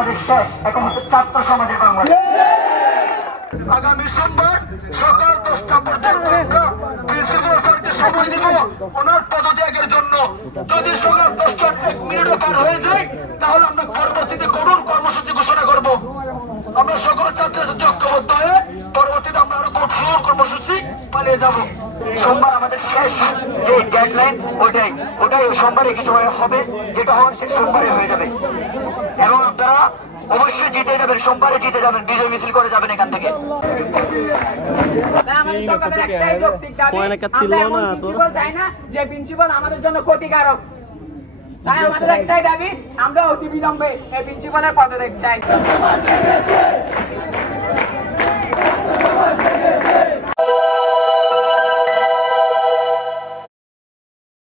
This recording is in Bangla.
বাংলাদেশ শেষ, এখন হচ্ছে ছাত্র সমাজের বাংলাদেশ। আগামী সোমবার সকাল 10টা পর্যন্ত আমরা প্রিন্সিপাল স্যারকে সময় দিব ওনার পদত্যাগের জন্য। যদি সকাল 10টার 1 মিনিটও পার হয়ে যায় তাহলে আমরা পরবর্তীতে করুণ কর্মসূচি ঘোষণা করব। আমরা সকল ছাত্রছাত্রী ঐক্যবদ্ধ হয়ে পরবর্তীতে আমরা আরো কঠোর কর্মসূচি পালিয়ে যাব। সোমবার আমাদের শেষ যে ডেডলাইন ওটাই সোমবারে কিছু হবে, যেটা হওয়ার সে সোমবারে হয়ে যাবে। এবং আপনারা অবশ্যই জিতে যাবেন, সোমবারে জিতে যাবেন, বিজয় মিছিল করে যাবেন এখান থেকে। আমাদের জন্য ক্ষতিকারক, তাই আমাদের একটাই দাবি, আমরা অতি বিলম্বে এই প্রিন্সিপালের পদত্যাগ চাই।